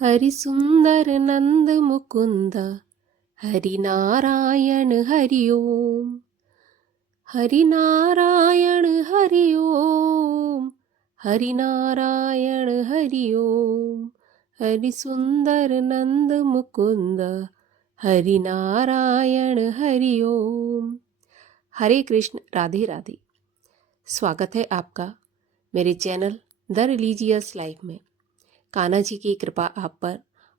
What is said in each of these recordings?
हरि सुंदर नंद मुकुंद हरि नारायण हरि ओम। हरि नारायण हरि ओम। हरि नारायण हरि ओम। हरि सुंदर नंद मुकुंद हरि नारायण हरि ओम। हरे कृष्ण, राधे राधे। स्वागत है आपका मेरे चैनल द रिलीजियस लाइफ में। कान्हा जी की कृपा आप पर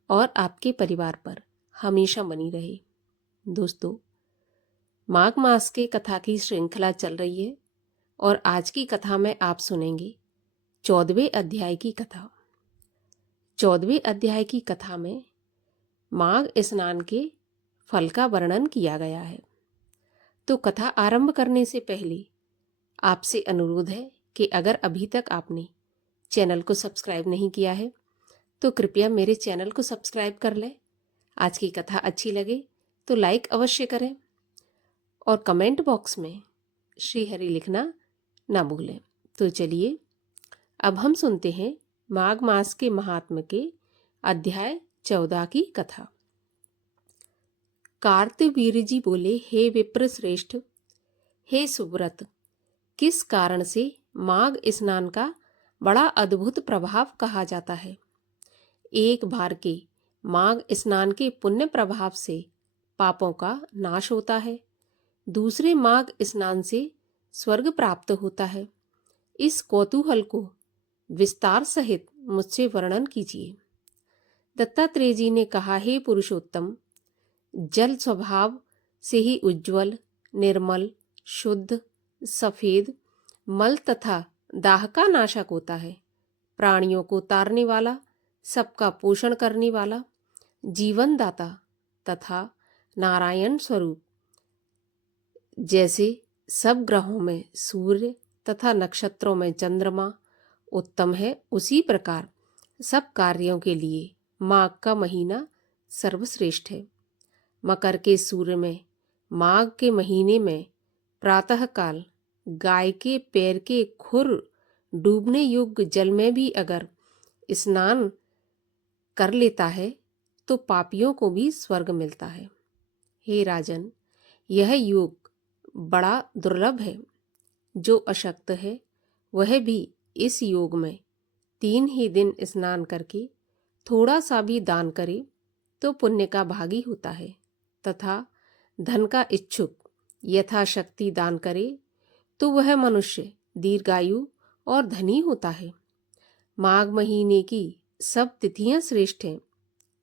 और आपके परिवार पर हमेशा बनी रहे। दोस्तों, माघ मास के कथा की श्रृंखला चल रही है और आज की कथा में आप सुनेंगे 14वें अध्याय की कथा। 14वें अध्याय की कथा में माघ स्नान के फल का वर्णन किया गया है। तो कथा आरंभ करने से पहले आपसे अनुरोध है कि अगर अभी तक आपने चैनल को सब्सक्राइब नहीं किया है तो कृपया मेरे चैनल को सब्सक्राइब कर लें। आज की कथा अच्छी लगे तो लाइक अवश्य करें और कमेंट बॉक्स में श्री हरि लिखना ना भूलें। तो चलिए अब हम सुनते हैं माघ मास के महात्म्य के अध्याय 14 की कथा। कार्तवीर्य जी बोले, हे विप्र श्रेष्ठ, हे सुव्रत, किस कारण से माघ स्नान का बड़ा अद्भुत प्रभाव कहा जाता है। एक बार के माघ स्नान के पुण्य प्रभाव से पापों का नाश होता है, दूसरे माघ स्नान से स्वर्ग प्राप्त होता है। इस कौतूहल को विस्तार सहित मुझसे वर्णन कीजिए। दत्तात्रेय जी ने कहा, हे पुरुषोत्तम, जल स्वभाव से ही उज्ज्वल, निर्मल, शुद्ध, सफेद, मल तथा दाह का नाशक होता है। प्राणियों को तारने वाला, सबका पोषण करने वाला, जीवन दाता तथा नारायण स्वरूप। जैसे सब ग्रहों में सूर्य तथा नक्षत्रों में चंद्रमा उत्तम है, उसी प्रकार सब कार्यों के लिए माघ का महीना सर्वश्रेष्ठ है। मकर के सूर्य में माघ के महीने में प्रातःकाल गाय के पैर के खुर डूबने योग्य जल में भी अगर स्नान कर लेता है तो पापियों को भी स्वर्ग मिलता है। हे राजन, यह योग बड़ा दुर्लभ है। जो अशक्त है वह भी इस योग में 3 ही दिन स्नान करके थोड़ा सा भी दान करे तो पुण्य का भागी होता है, तथा धन का इच्छुक यथाशक्ति दान करे तो वह मनुष्य दीर्घायु और धनी होता है। माघ महीने की सब तिथियां श्रेष्ठ हैं,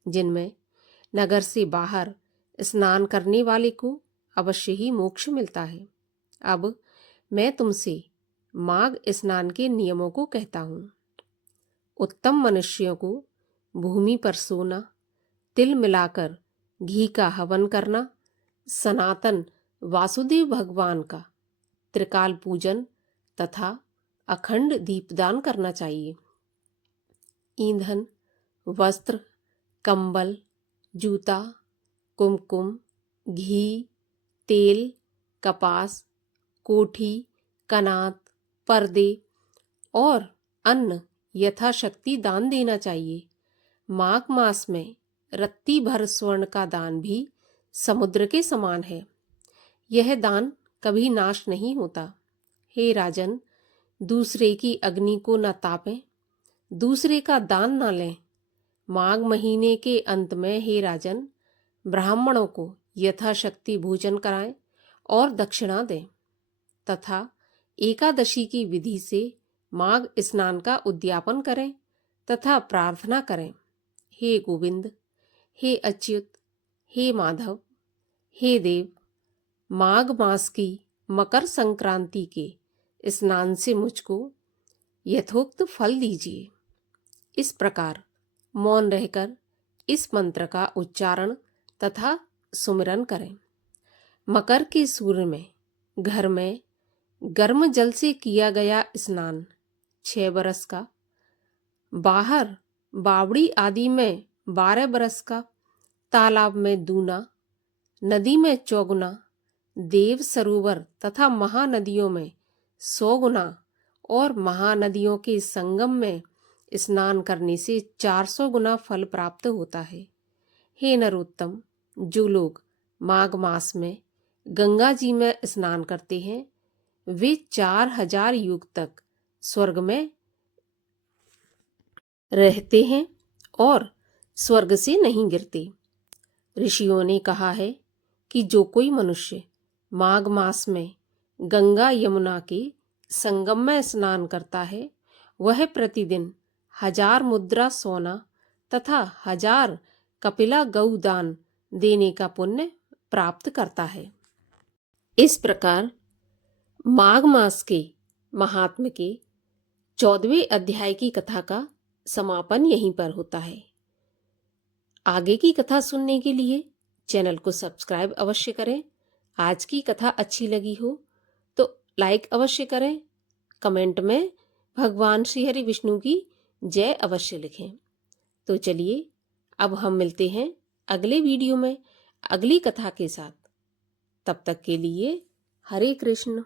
जिनमें नगर से बाहर स्नान करने वाले को अवश्य ही मोक्ष मिलता है। अब मैं तुमसे माघ स्नान के नियमों को कहता हूँ। उत्तम मनुष्यों को भूमि पर सोना, तिल मिलाकर घी का हवन करना, सनातन वासुदेव भगवान का त्रिकाल पूजन तथा अखंड दीपदान करना चाहिए। ईंधन, वस्त्र, कंबल, जूता, कुमकुम, घी, तेल, कपास, कोठी, कनात, पर्दे और अन्न यथाशक्ति दान देना चाहिए। माघ मास में रत्ती भर स्वर्ण का दान भी समुद्र के समान है। यह दान कभी नाश नहीं होता। हे राजन, दूसरे की अग्नि को न तापें, दूसरे का दान न लें। माघ महीने के अंत में, हे राजन, ब्राह्मणों को यथाशक्ति भोजन कराएं और दक्षिणा दें, तथा एकादशी की विधि से माघ स्नान का उद्यापन करें तथा प्रार्थना करें, हे गोविंद, हे अच्युत, हे माधव, हे देव, माघ मास की मकर संक्रांति के स्नान से मुझको यथोक्त फल दीजिए। इस प्रकार मौन रहकर इस मंत्र का उच्चारण तथा सुमिरन करें। मकर के सूर्य में घर में गर्म जल से किया गया स्नान 6 बरस का, बाहर बावड़ी आदि में 12 बरस का, तालाब में दूना, नदी में 4 गुना, देव सरोवर तथा महानदियों में 100 गुना और महानदियों के संगम में स्नान करने से 400 गुना फल प्राप्त होता है। हे नरोत्तम, जो लोग माघ मास में गंगा जी में स्नान करते हैं वे 4000 युग तक स्वर्ग में रहते हैं और स्वर्ग से नहीं गिरते। ऋषियों ने कहा है कि जो कोई मनुष्य माघ मास में गंगा यमुना के संगम में स्नान करता है वह प्रतिदिन 1000 मुद्रा सोना तथा 1000 कपिला गौ दान देने का पुण्य प्राप्त करता है। इस प्रकार माघ मास के महात्म्य के 14वें अध्याय की कथा का समापन यहीं पर होता है। आगे की कथा सुनने के लिए चैनल को सब्सक्राइब अवश्य करें। आज की कथा अच्छी लगी हो तो लाइक अवश्य करें। कमेंट में भगवान श्री हरि विष्णु की जय अवश्य लिखें। तो चलिए अब हम मिलते हैं अगले वीडियो में अगली कथा के साथ। तब तक के लिए हरे कृष्ण।